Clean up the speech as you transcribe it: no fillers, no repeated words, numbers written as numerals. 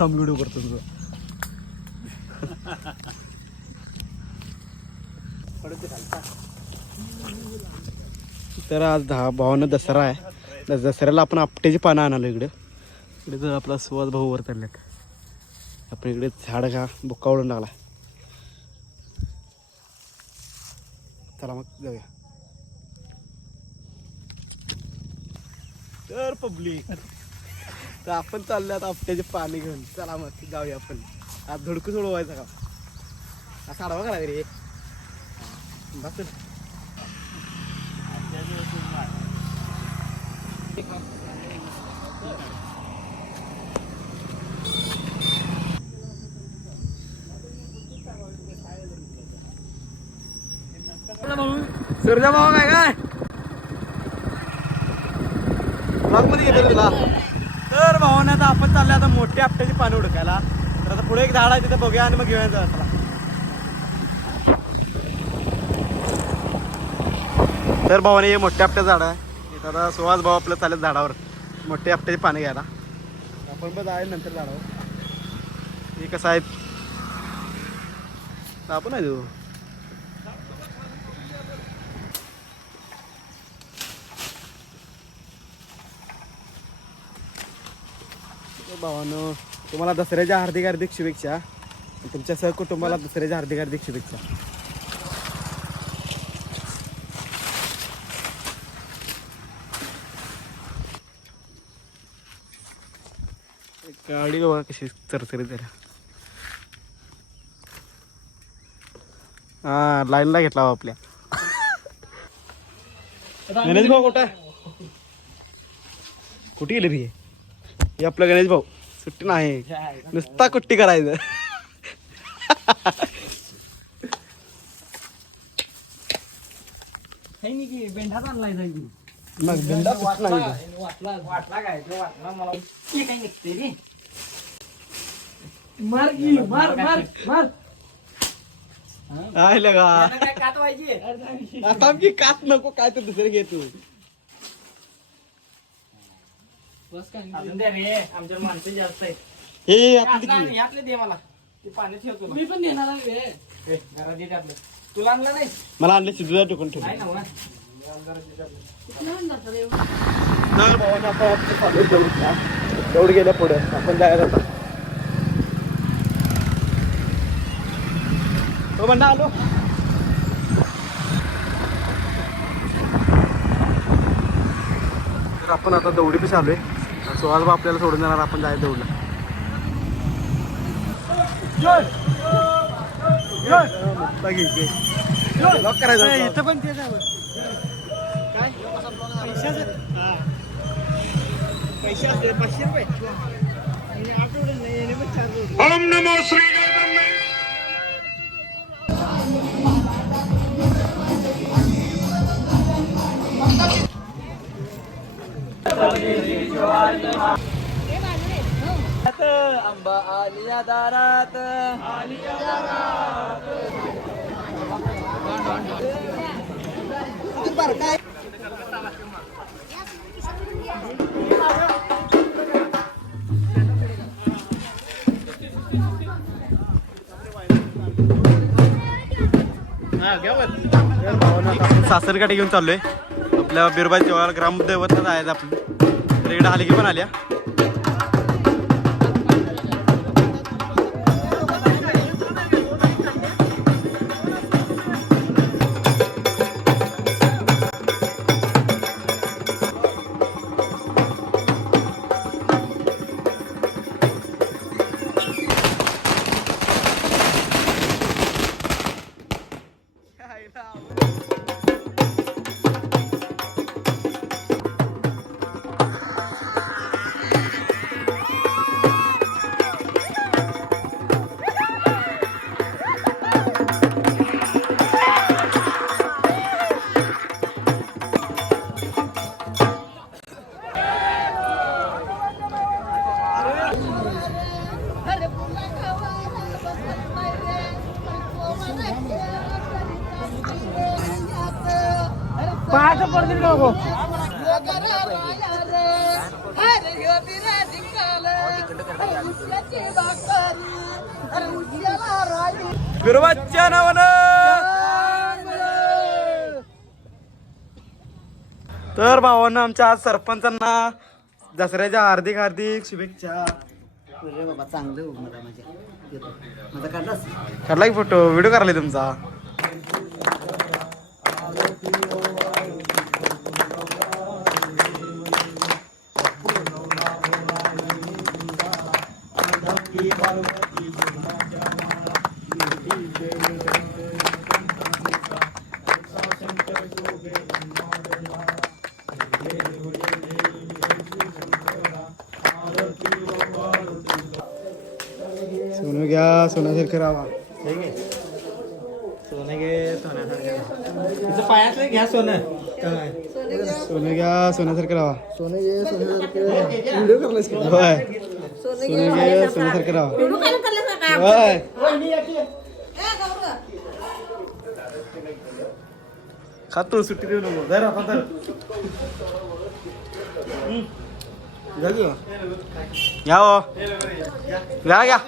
थांब व्हिडिओ करतो तुझा. तर आज भावानं दसरा आहे. दसऱ्याला आपण आपट्याची पानं आणालो इकडे. इकडे तर आपला सुवास भाऊ वर चालल्यात. आपण इकडे झाड का बुक्का ओढून लागला. चला मग जाऊया. तर पब्लिक तर आपण चाललो आता आपट्याचे पाणी घेऊन. चला मग जाऊया आपण. आज धडकू सोडवायचा का असा आडवा करा रे बस. सूर्या भाऊ काय ब्लॉग मध्ये घेतो तुला. तर भावाने आता आपण चालले आता मोठ्या आपट्याची पानं उडकायला. तर आता पुढे एक झाड आहे तिथे बघूया आणि मग घेऊया चला. तर भावाने हे मोठ्या आपट्या झाड आहे. इथं आता सुहास भाऊ आपलं चालेल झाडावर मोठ्या आपट्याची पानं घ्यायला. आपण पण जाईल नंतर झाडावर. हे कसं आहे आपण आहे तू भावानो तुम्हाला दसऱ्याच्या हार्दिक हार्दिक शुभेच्छा. तुमच्या सहकुटुंबाला दसऱ्याच्या हार्दिक हार्दिक शुभेच्छा. गाडी बघा कशी चरचरीत जरा. हा लाईनला घेतला आपल्या. गणेश भाऊ कुठं कुठे गेले भी हे आपलं गणेश भाऊ. सुट्टी नाही नुसता कुट्टी करायचं. मग बेंडा वाटला काय मला काय निघते रे. मार की मार मार मार. आयला का आता की कात नको काय तर दुसरे घे तू. आमच्या माणसं जास्त आहे. हे यातले दे मला ते पाणी ठेवतो. मी पण देणार आहे. तुला आणलं नाही मला आणलं शिजूला टोकून ठेव. दौड गेल्या पुढे आपण जायला आता. हो म्हणा आलो. तर आपण आता दौडी पिशी आलोय. सुहास भाऊ आपल्याला सोडून जाणार. आपण जायचं दौडला. लॉक करायचं इथं पण तेच आहे. काय पैसे असते 500 रुपये. ओम नमो श्री आंबा आलिया दारात सासरकाठी घेऊन चाललोय. आपल्या बिरबाई देवाला ग्रामदैवतच आहे आपलं. तर इकडे आले की पण आल्या. पाच पडतील का हो बिरोबाच्या नावानं. तर भावांना आमच्या आज सरपंचांना दसऱ्याच्या हार्दिक हार्दिक शुभेच्छा. बाबा चांगलं हो मला माझ्या येतो माझा काढलास काढला की फोटो व्हिडिओ करायला तुमचा. सोनं घ्या सोन्यासारखं राहा. सोनं घे सोन्यासारखं तिचं पायातलं घ्या सोनं सोनं घ्या सोन्यासारखं राहा. सोनं घे सोन्यासारखं व्हिडिओ करलास की होय सोनं घे सोन्यासारखं राहा. होय खातो सुट्टी देऊ नको. धर आता धर. घ्या हो घ्या घ्या